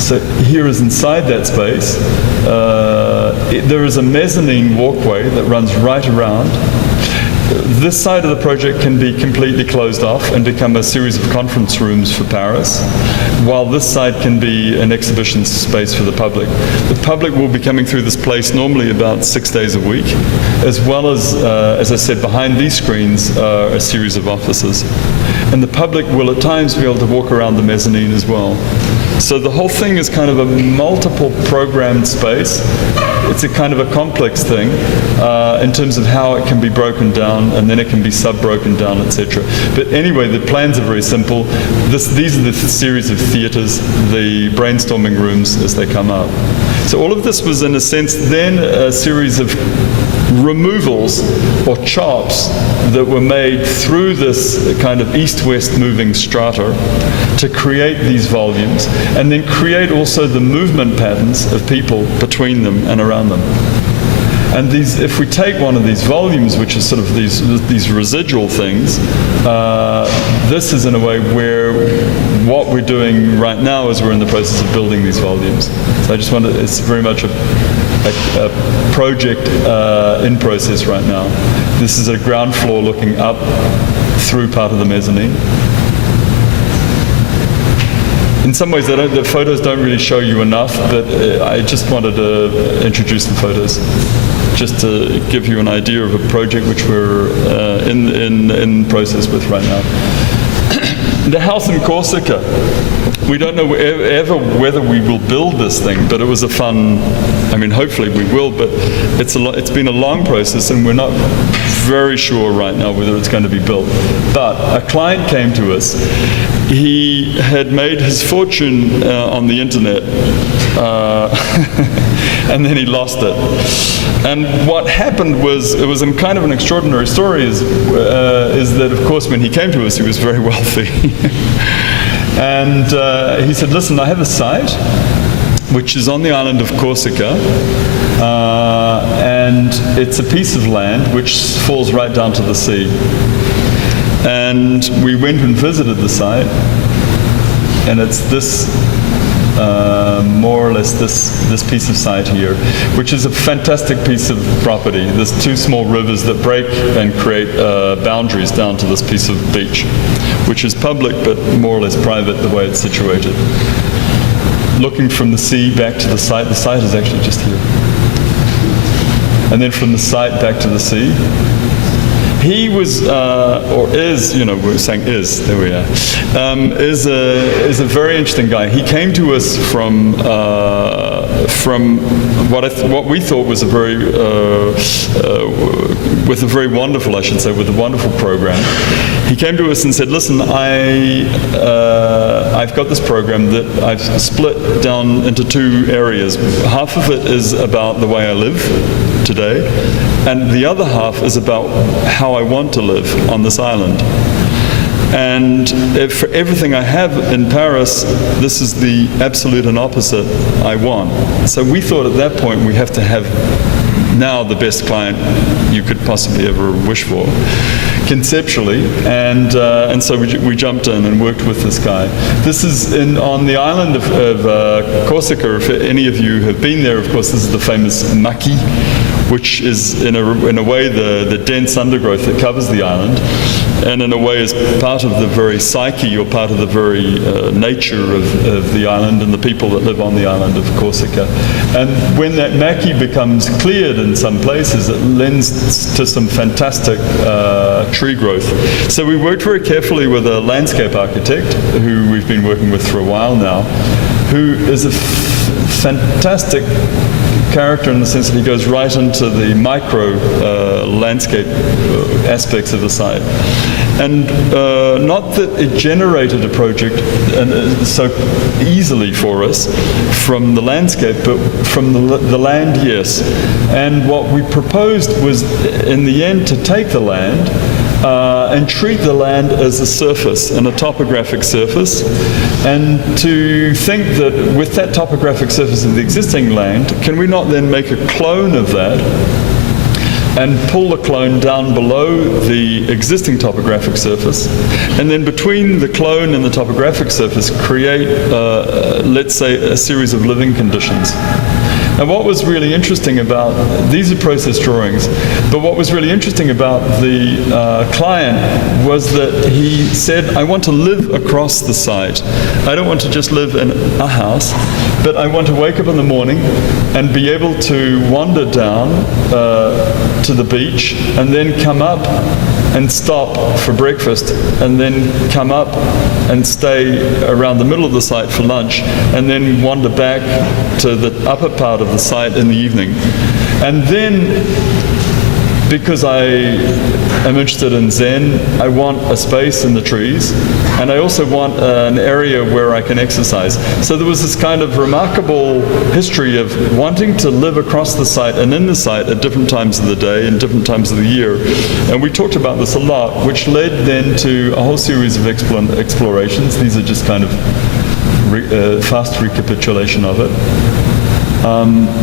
So here is inside that space, there is a mezzanine walkway that runs right around. This side of the project can be completely closed off and become a series of conference rooms for Paris, while this side can be an exhibition space for the public. The public will be coming through this place normally about 6 days a week, as well as I said, behind these screens are a series of offices. And the public will at times be able to walk around the mezzanine as well. So the whole thing is kind of a multiple programmed space. It's a kind of a complex thing in terms of how it can be broken down, and then it can be sub-broken down, etc. But anyway, the plans are very simple. These are the series of theatres, the brainstorming rooms as they come up. So all of this was, in a sense, then a series of removals or chops that were made through this kind of east-west moving strata to create these volumes, and then create also the movement patterns of people between them and around them. And these, if we take one of these volumes, which is sort of these residual things, this is in a way where what we're doing right now is we're in the process of building these volumes. So I just wanted, it's very much a project in process right now. This is a ground floor looking up through part of the mezzanine. In some ways, the photos don't really show you enough, but I just wanted to introduce the photos, just to give you an idea of a project which we're in process with right now. The house in Corsica. We don't know ever whether we will build this thing, but it was a fun, I mean, hopefully we will, but it's been a long process, and we're not very sure right now whether it's going to be built. But a client came to us. He had made his fortune on the internet, and then he lost it. And what happened was, it was kind of an extraordinary story, is that, of course, when he came to us, he was very wealthy. And he said, listen, I have a site which is on the island of Corsica, and it's a piece of land which falls right down to the sea. And we went and visited the site, and it's this, more or less this piece of site here, which is a fantastic piece of property. There's two small rivers that break and create boundaries down to this piece of beach, which is public but more or less private the way it's situated. Looking from the sea back to the site is actually just here. And then from the site back to the sea. He was, or is, you know, we're saying is, there we are, is a very interesting guy. He came to us from what we thought was a very, with a very wonderful, I should say, with a wonderful program. He came to us and said, listen, I've got this program that I've split down into two areas. Half of it is about the way I live today, and the other half is about how I want to live on this island. And for everything I have in Paris, this is the absolute and opposite I want. So we thought at that point we have to have now the best client you could possibly ever wish for, conceptually, and so we jumped in and worked with this guy. This is on the island of Corsica. If any of you have been there, of course, this is the famous maquis, which is in a way the dense undergrowth that covers the island, and in a way is part of the very psyche, or part of the very nature of the island and the people that live on the island of Corsica. And when that maquis becomes cleared in some places, it lends to some fantastic tree growth. So we worked very carefully with a landscape architect who we've been working with for a while now, who is a fantastic character in the sense that he goes right into the micro landscape aspects of the site. And not that it generated a project so easily for us from the landscape, but from the land, yes. And what we proposed was, in the end, to take the land and treat the land as a surface, and a topographic surface, and to think that with that topographic surface of the existing land, can we not then make a clone of that and pull the clone down below the existing topographic surface, and then between the clone and the topographic surface create, let's say, a series of living conditions. And what was really interesting about, these are process drawings, but what was really interesting about the client was that he said, I want to live across the site. I don't want to just live in a house, but I want to wake up in the morning and be able to wander down to the beach and then come up and stop for breakfast and then come up and stay around the middle of the site for lunch and then wander back to the upper part of the site in the evening. And then, because I am interested in Zen, I want a space in the trees, and I also want an area where I can exercise. So there was this kind of remarkable history of wanting to live across the site and in the site at different times of the day and different times of the year. And we talked about this a lot, which led then to a whole series of explorations. These are just kind of fast recapitulation of it.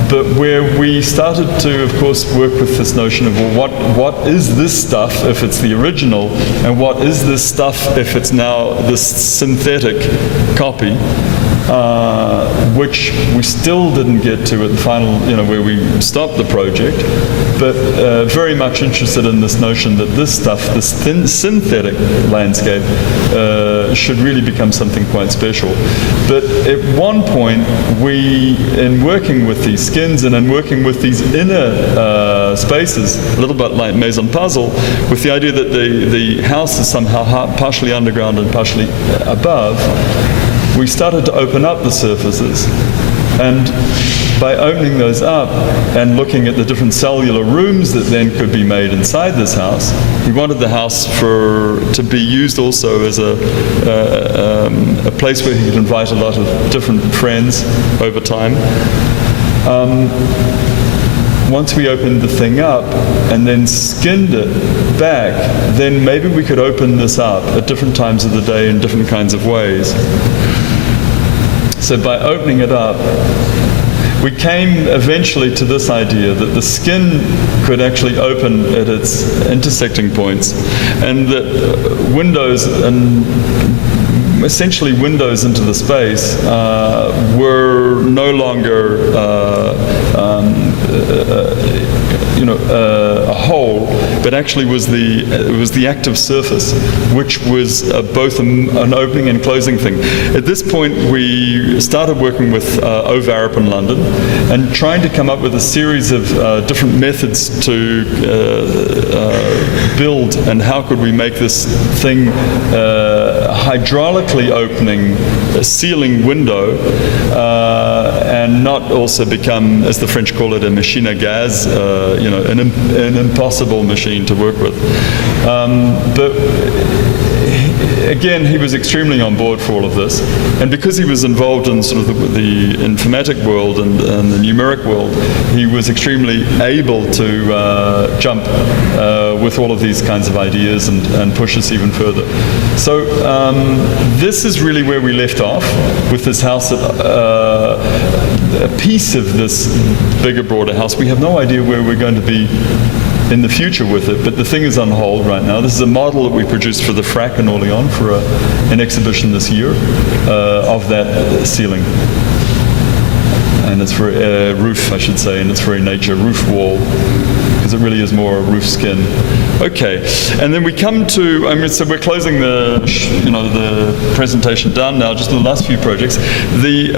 But where we started to, of course, work with this notion of, well, what is this stuff if it's the original, and what is this stuff if it's now this synthetic copy, which we still didn't get to at the final, where we stopped the project, but very much interested in this notion that this stuff, this synthetic landscape, should really become something quite special. But at one point, we, in working with these skins and in working with these inner spaces, a little bit like Maison Puzzle, with the idea that the house is somehow partially underground and partially above, we started to open up the surfaces. And by opening those up and looking at the different cellular rooms that then could be made inside this house, we wanted the house to be used also as a place where he could invite a lot of different friends over time. Once we opened the thing up and then skinned it back, then maybe we could open this up at different times of the day in different kinds of ways. So by opening it up, we came eventually to this idea that the skin could actually open at its intersecting points, and that windows, and essentially windows into the space, were no longer a hole, but actually was the active surface, which was both an opening and closing thing. At this point, we started working with Ovarup in London and trying to come up with a series of different methods to build, and how could we make this thing hydraulically opening a ceiling window and not also become, as the French call it, a machine à gaz, an impossible machine to work with. But again, he was extremely on board for all of this, and because he was involved in sort of the informatic world and the numeric world, he was extremely able to jump with all of these kinds of ideas and push us even further. So this is really where we left off with this house, a piece of this bigger, broader house. We have no idea where we're going to be in the future with it, but the thing is on hold right now. This is a model that we produced for the Frac in Orléans for an exhibition this year of that ceiling. And it's for roof, I should say, and it's very nature, roof wall, because it really is more a roof skin. Okay, and then we come to, so we're closing the presentation down now, just the last few projects. The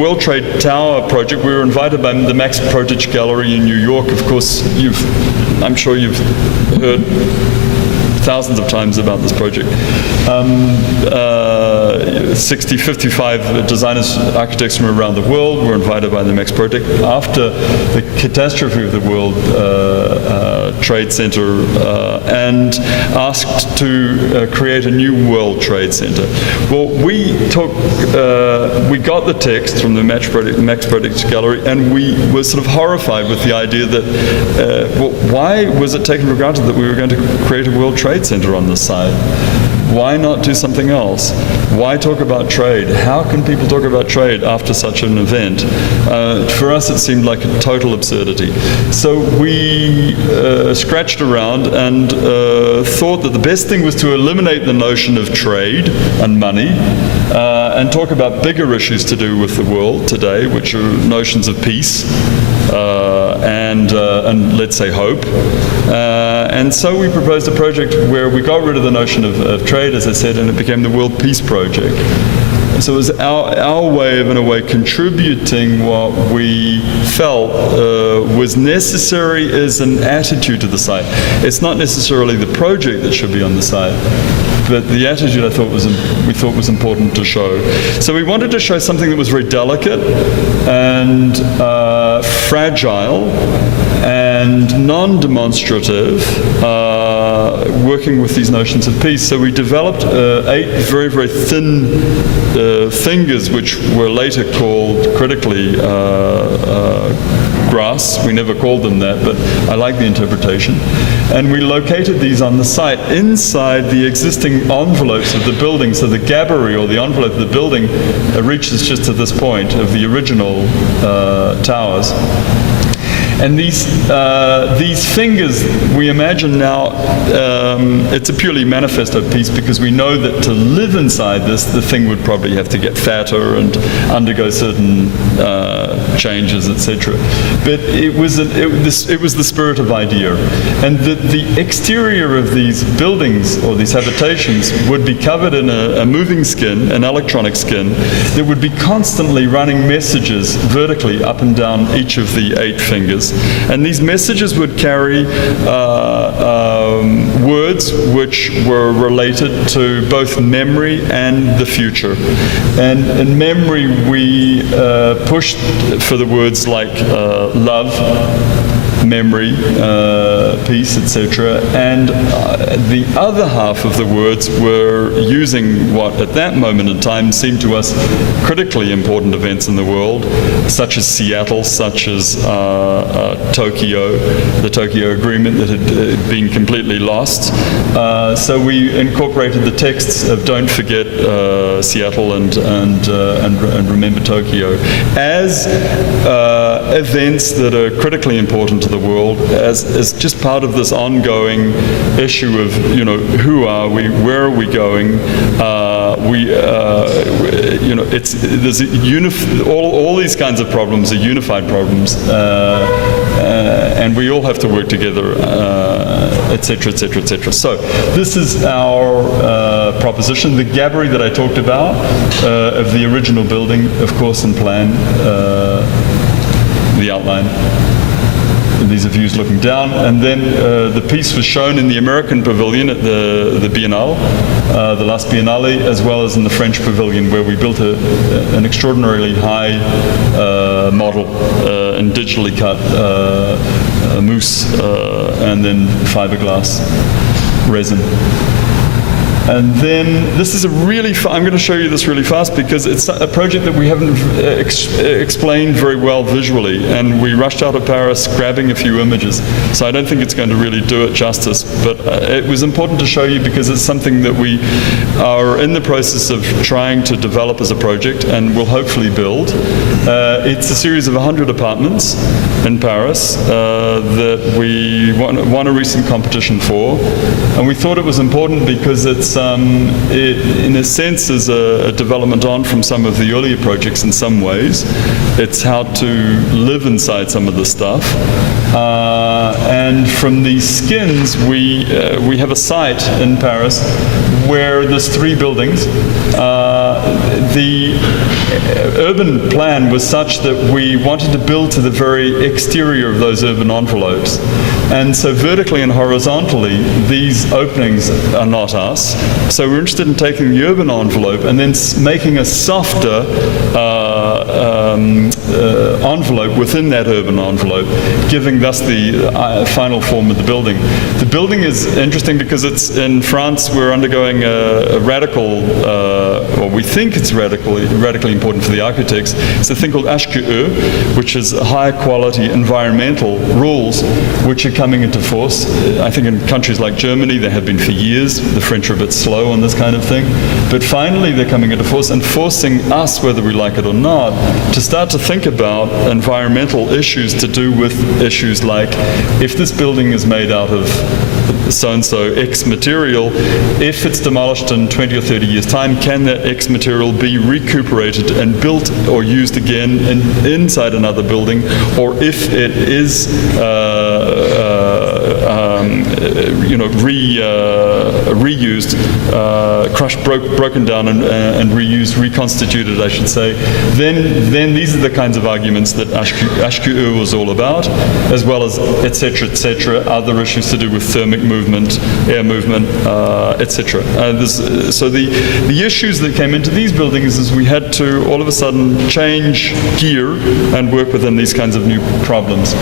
World Trade Tower project, we were invited by the Max Protich Gallery in New York. Of course, I'm sure you've heard thousands of times about this project. 55 designers, architects from around the world were invited by the Max Project after the catastrophe of the World Trade Center and asked to create a new World Trade Center. Well, we got the text from the Max Project Gallery, and we were sort of horrified with the idea that, why was it taken for granted that we were going to create a World Trade Center on this site? Why not do something else? Why talk about trade? How can people talk about trade after such an event? For us, it seemed like a total absurdity. So we scratched around and thought that the best thing was to eliminate the notion of trade and money and talk about bigger issues to do with the world today, which are notions of peace and let's say hope. And so we proposed a project where we got rid of the notion of trade, as I said, and it became the World Peace Project. So it was our way of, in a way, contributing what we felt was necessary as an attitude to the site. It's not necessarily the project that should be on the site, but the attitude we thought was important to show. So we wanted to show something that was very delicate and fragile and non-demonstrative, working with these notions of peace. So we developed 8 very, very thin fingers, which were later called critically grass. We never called them that, but I like the interpretation. And we located these on the site inside the existing envelopes of the building. So the gabarre, or the envelope of the building, reaches just to this point of the original towers. And these fingers, we imagine now, it's a purely manifesto piece because we know that to live inside this, the thing would probably have to get fatter and undergo certain changes, etc. But it was the spirit of idea. And the exterior of these buildings or these habitations would be covered in a moving skin, an electronic skin, that would be constantly running messages vertically up and down each of the 8 fingers. And these messages would carry words which were related to both memory and the future. And in memory, we pushed for the words like love, memory, peace, etc. And the other half of the words were using what at that moment in time seemed to us critically important events in the world, such as Seattle, such as Tokyo, the Tokyo Agreement that had been completely lost. So we incorporated the texts of Don't Forget Seattle and Remember Tokyo as events that are critically important to the world, as just part of this ongoing issue of, who are we, where are we going? All these kinds of problems are unified problems, and we all have to work together, etc., etc., etc. So this is our proposition. The gabarre that I talked about of the original building, of course, in plan, the outline. These are views looking down, and then the piece was shown in the American pavilion at the Biennale, the last Biennale, as well as in the French pavilion, where we built an extraordinarily high model in digitally cut mousse and then fiberglass resin. And then this is I'm going to show you this really fast because it's a project that we haven't explained very well visually, and we rushed out of Paris grabbing a few images. So I don't think it's going to really do it justice, but it was important to show you because it's something that we are in the process of trying to develop as a project and will hopefully build. It's a series of 100 apartments in Paris that we won a recent competition for, and we thought it was important because it's it, in a sense, is a development on from some of the earlier projects in some ways. It's how to live inside some of the stuff. And from these skins, we have a site in Paris where there's 3 buildings. The urban plan was such that we wanted to build to the very exterior of those urban envelopes. And so vertically and horizontally, these openings are not us. So we're interested in taking the urban envelope and then making a softer envelope within that urban envelope, giving thus the final form of the building. The building is interesting because it's in France. We're undergoing a radical, or we think it's radically important for the architects. It's a thing called HQE, which is high quality environmental rules, which are coming into force. I think in countries like Germany, they have been for years. The French are a bit slow on this kind of thing. But finally, they're coming into force and forcing us, whether we like it or not, to start to think about environmental issues to do with issues like, if this building is made out of so-and-so X material, if it's demolished in 20 or 30 years' time, can that X material be recuperated and built or used again inside another building? Or if it is reused, crushed, broken down and reused, reconstituted, I should say, then these are the kinds of arguments that HQE was all about, as well as etc., other issues to do with thermic movement, air movement, etc. So the issues that came into these buildings is we had to all of a sudden change gear and work within these kinds of new problems.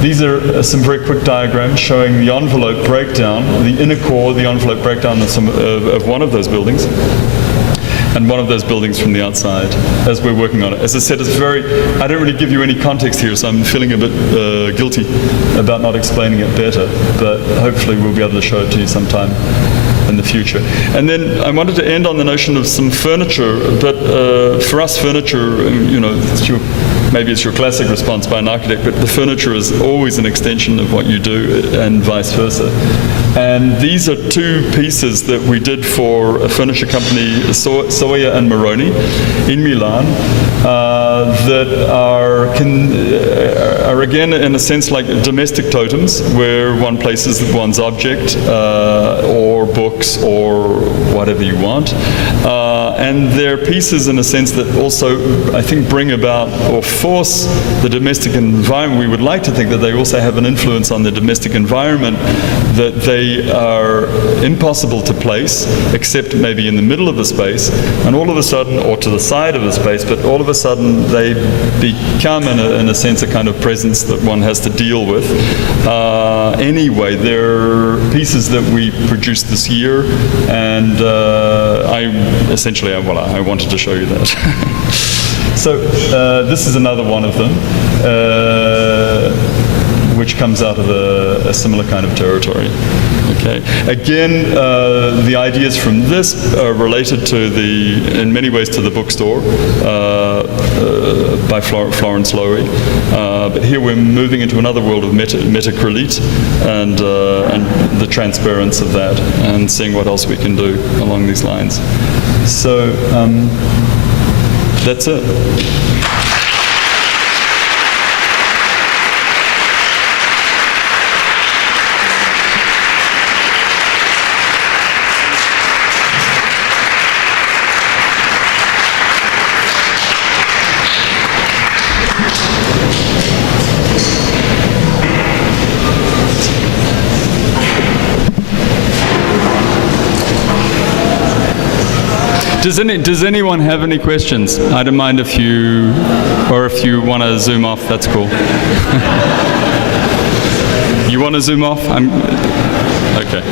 These are some very quick diagrams showing the envelope breakdown, the inner core, the envelope breakdown of one of those buildings, and one of those buildings from the outside as we're working on it. As I said, I don't really give you any context here, so I'm feeling a bit guilty about not explaining it better, but hopefully we'll be able to show it to you sometime in the future. And then I wanted to end on the notion of some furniture, but for us furniture, maybe it's your classic response by an architect, but the furniture is always an extension of what you do and vice versa. And these are two pieces that we did for a furniture company, Sawaya Moroni, in Milan, that are again, in a sense, like domestic totems, where one places one's object or books or whatever you want. And they're pieces, in a sense, that also, I think, bring about or force the domestic environment. We would like to think that they also have an influence on the domestic environment, that they are impossible to place, except maybe in the middle of the space, and all of a sudden, or to the side of the space, but all of a sudden they become, in a sense, a kind of presence that one has to deal with. Anyway, they're pieces that we produced this year, and I wanted to show you that. So this is another one of them, which comes out of a similar kind of territory. Okay. Again, the ideas from this are related to in many ways to the bookstore by Florence Loewy. But here we're moving into another world of metacrylite and the transparency of that, and seeing what else we can do along these lines. So that's it. Does anyone have any questions? I don't mind if you want to zoom off, that's cool. You want to zoom off? Okay.